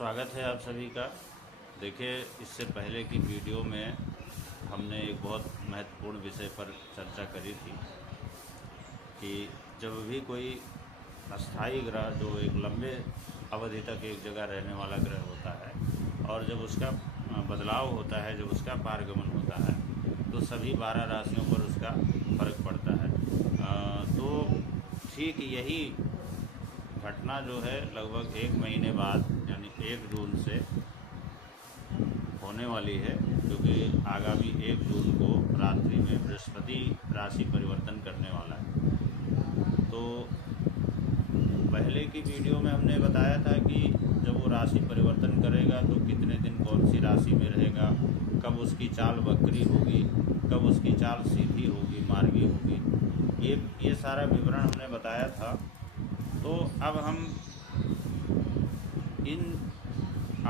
स्वागत है आप सभी का। देखिए, इससे पहले की वीडियो में हमने एक बहुत महत्वपूर्ण विषय पर चर्चा करी थी कि जब भी कोई अस्थायी ग्रह जो एक लंबे अवधि तक एक जगह रहने वाला ग्रह होता है और जब उसका बदलाव होता है, जब उसका पारगमन होता है, तो सभी 12 राशियों पर उसका फर्क पड़ता है। तो ठीक यही घटना जो है लगभग 1 महीने बाद यानी 1 जून से होने वाली है, क्योंकि आगामी 1 जून को रात्रि में बृहस्पति राशि परिवर्तन करने वाला है। तो पहले की वीडियो में हमने बताया था कि जब वो राशि परिवर्तन करेगा तो कितने दिन कौन सी राशि में रहेगा, कब उसकी चाल वक्री होगी, कब उसकी चाल सीधी होगी, मार्गी होगी, ये सारा विवरण हमने बताया था। तो अब हम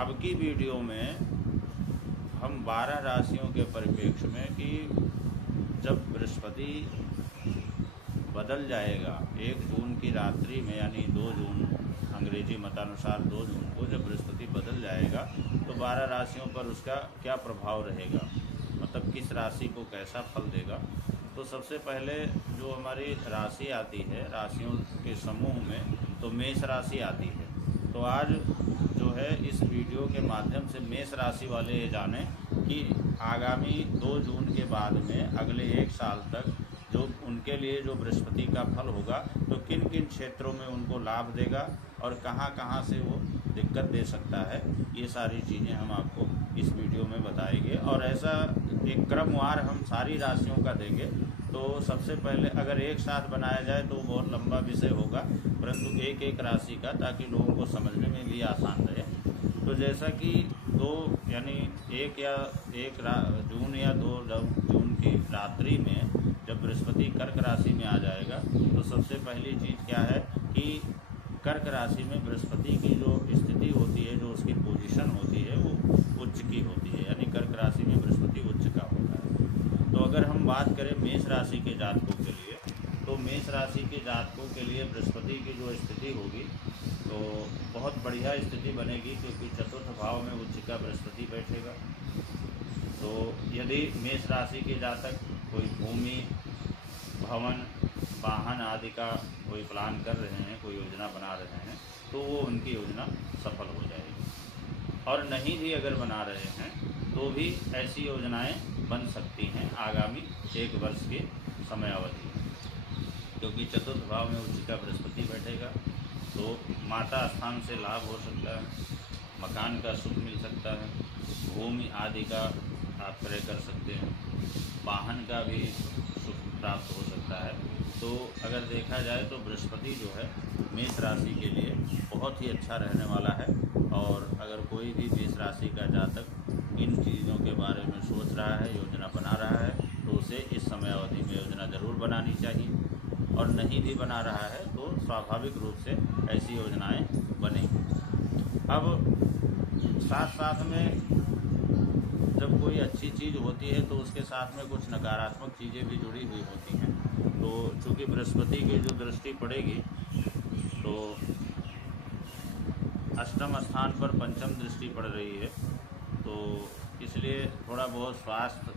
अब की वीडियो में हम 12 राशियों के परिप्रेक्ष्य में कि जब बृहस्पति बदल जाएगा 1 जून की रात्रि में, यानी 2 जून अंग्रेजी मतानुसार 2 जून को जब बृहस्पति बदल जाएगा तो 12 राशियों पर उसका क्या प्रभाव रहेगा, मतलब किस राशि को कैसा फल देगा। तो सबसे पहले जो हमारी राशि आती है, राशियों के समूह में तो मेष राशि आती है। तो आज जो है इस वीडियो के माध्यम से मेष राशि वाले ये जानें कि आगामी 2 जून के बाद में अगले 1 साल तक जो उनके लिए जो बृहस्पति का फल होगा तो किन किन क्षेत्रों में उनको लाभ देगा और कहाँ कहाँ से वो दिक्कत दे सकता है। ये सारी चीज़ें हम आपको इस वीडियो में बताएंगे और ऐसा एक क्रमवार हम सारी राशियों का देंगे। तो सबसे पहले अगर एक साथ बनाया जाए तो बहुत लंबा विषय होगा, परंतु एक एक राशि का, ताकि लोगों को समझने में भी आसान रहे। तो जैसा कि 2 यानी 1 जून या 2 जून की रात्रि में जब बृहस्पति कर्क राशि में आ जाएगा तो सबसे पहली चीज़ क्या है कि कर्क राशि में बृहस्पति की जो स्थिति होती है, जो उसकी पोजीशन होती है, वो उच्च की होती है, यानी कर्क राशि में बृहस्पति उच्च का होता है। तो अगर हम बात करें मेष राशि के जातकों के लिए, तो मेष राशि के जातकों के लिए बृहस्पति की जो स्थिति होगी तो बहुत बढ़िया स्थिति बनेगी, क्योंकि चतुर्थ भाव में उच्च का बृहस्पति बैठेगा। तो यदि मेष राशि के जातक कोई भूमि, भवन, वाहन आदि का कोई प्लान कर रहे हैं, कोई योजना बना रहे हैं, तो वो उनकी योजना सफल हो जाएगी। और नहीं भी अगर बना रहे हैं तो भी ऐसी योजनाएं बन सकती हैं आगामी 1 वर्ष की समय अवधि में, क्योंकि चतुर्थ भाव में उच्च का बृहस्पति बैठेगा। तो माता स्थान से लाभ हो सकता है, मकान का सुख मिल सकता है, भूमि आदि का आप क्रय कर सकते हैं, वाहन का भी सुख प्राप्त हो सकता है। तो अगर देखा जाए तो बृहस्पति जो है मेष राशि के लिए बहुत ही अच्छा रहने वाला है। और अगर कोई भी मेष राशि का जातक इन चीज़ों के बारे में सोच रहा है, योजना बना रहा है, तो उसे इस समय अवधि में योजना ज़रूर बनानी चाहिए। और नहीं भी बना रहा है तो स्वाभाविक रूप से ऐसी योजनाएं बनेंगी। अब साथ साथ में जब कोई अच्छी चीज़ होती है तो उसके साथ में कुछ नकारात्मक चीज़ें भी जुड़ी हुई होती हैं। तो चूँकि बृहस्पति की जो दृष्टि पड़ेगी तो अष्टम स्थान पर पंचम दृष्टि पड़ रही है, तो इसलिए थोड़ा बहुत स्वास्थ्य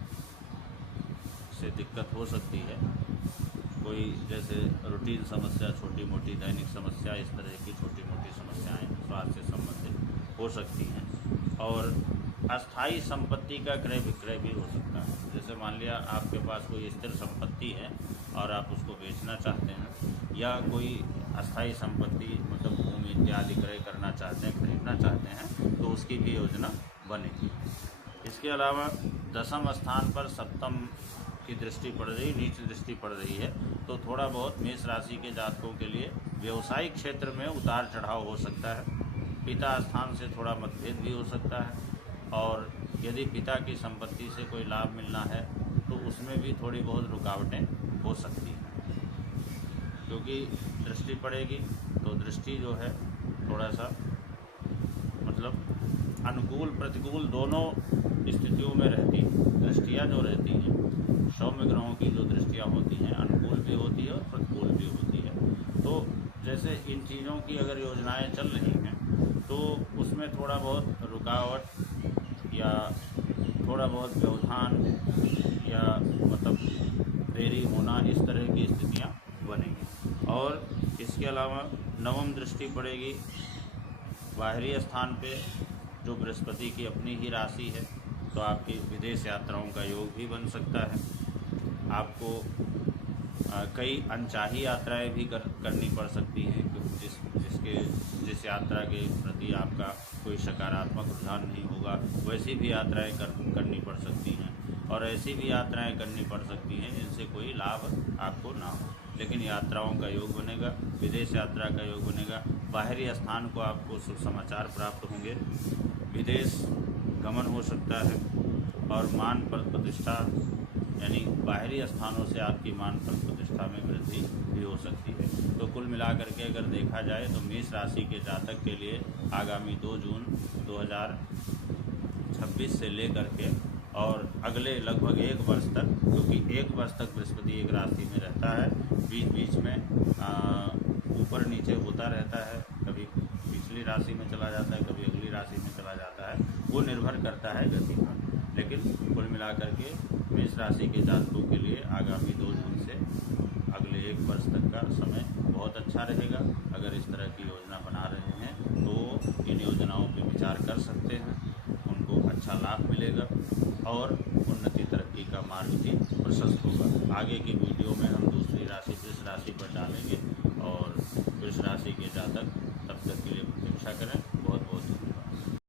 से दिक्कत हो सकती है। कोई जैसे रूटीन समस्या, छोटी मोटी दैनिक समस्या, इस तरह की छोटी मोटी समस्याएं स्वास्थ्य से संबंधित हो सकती हैं। और अस्थाई संपत्ति का क्रय विक्रय भी हो सकता है। जैसे मान लिया आपके पास कोई स्थिर संपत्ति है और आप उसको बेचना चाहते हैं, या कोई अस्थाई संपत्ति मतलब भूमि इत्यादि क्रय करना चाहते हैं, खरीदना चाहते हैं, तो उसकी भी योजना बनेगी। इसके अलावा 10वें स्थान पर सप्तम की दृष्टि पड़ रही, नीच दृष्टि पड़ रही है, तो थोड़ा बहुत मेष राशि के जातकों के लिए व्यवसायिक क्षेत्र में उतार चढ़ाव हो सकता है। पिता स्थान से थोड़ा मतभेद भी हो सकता है। और यदि पिता की संपत्ति से कोई लाभ मिलना है तो उसमें भी थोड़ी बहुत रुकावटें हो सकती हैं, क्योंकि दृष्टि पड़ेगी तो दृष्टि जो है थोड़ा सा मतलब अनुकूल प्रतिकूल दोनों स्थितियों में रहती है। दृष्टियाँ जो रहती हैं, सौम्य ग्रहों की जो दृष्टियाँ होती हैं, अनुकूल भी होती है और प्रतिकूल भी होती है। तो जैसे इन चीज़ों की अगर योजनाएं चल रही हैं तो उसमें थोड़ा बहुत रुकावट या थोड़ा बहुत व्यवधान या मतलब देरी होना, इस तरह की स्थितियाँ बनेंगी। और इसके अलावा नवम दृष्टि पड़ेगी बाहरी स्थान पे, जो बृहस्पति की अपनी ही राशि है, तो आपकी विदेश यात्राओं का योग भी बन सकता है। आपको कई अनचाही यात्राएं भी करनी पड़ सकती हैं, जिस यात्रा के प्रति आपका कोई सकारात्मक रुझान नहीं होगा, वैसी भी यात्राएं करनी पड़ सकती हैं। और ऐसी भी यात्राएं करनी पड़ सकती हैं जिनसे कोई लाभ आपको ना हो, लेकिन यात्राओं का योग बनेगा, विदेश यात्रा का योग बनेगा। बाहरी स्थान को आपको शुभ समाचार प्राप्त होंगे, विदेश गमन हो सकता है, और मान पद प्रतिष्ठा यानी बाहरी स्थानों से आपकी मान पद प्रतिष्ठा में वृद्धि भी हो सकती है। तो कुल मिलाकर के अगर देखा जाए तो मेष राशि के जातक के लिए आगामी 2 जून 2026 से लेकर के और अगले लगभग 1 वर्ष तक, क्योंकि 1 वर्ष तक बृहस्पति एक राशि में रहता है, बीच बीच में ऊपर नीचे होता रहता है, कभी पिछली राशि में चला जाता है, कभी अगली राशि में चला जाता है, वो निर्भर करता है गति पर। लेकिन कुल मिलाकर के मेष राशि के जातकों के लिए आगामी 2 जून से अगले 1 वर्ष तक का समय बहुत अच्छा रहेगा। अगर इस तरह की योजना बना रहे हैं तो इन योजनाओं पर विचार कर सकते हैं, उनको अच्छा लाभ मिलेगा और उन्नति तरक्की का मार्ग भी प्रशस्त होगा। आगे की वीडियो में हम दूसरी राशि वृष राशि पर डालेंगे, और वृष राशि के जातक तब तक के लिए प्रतीक्षा करें।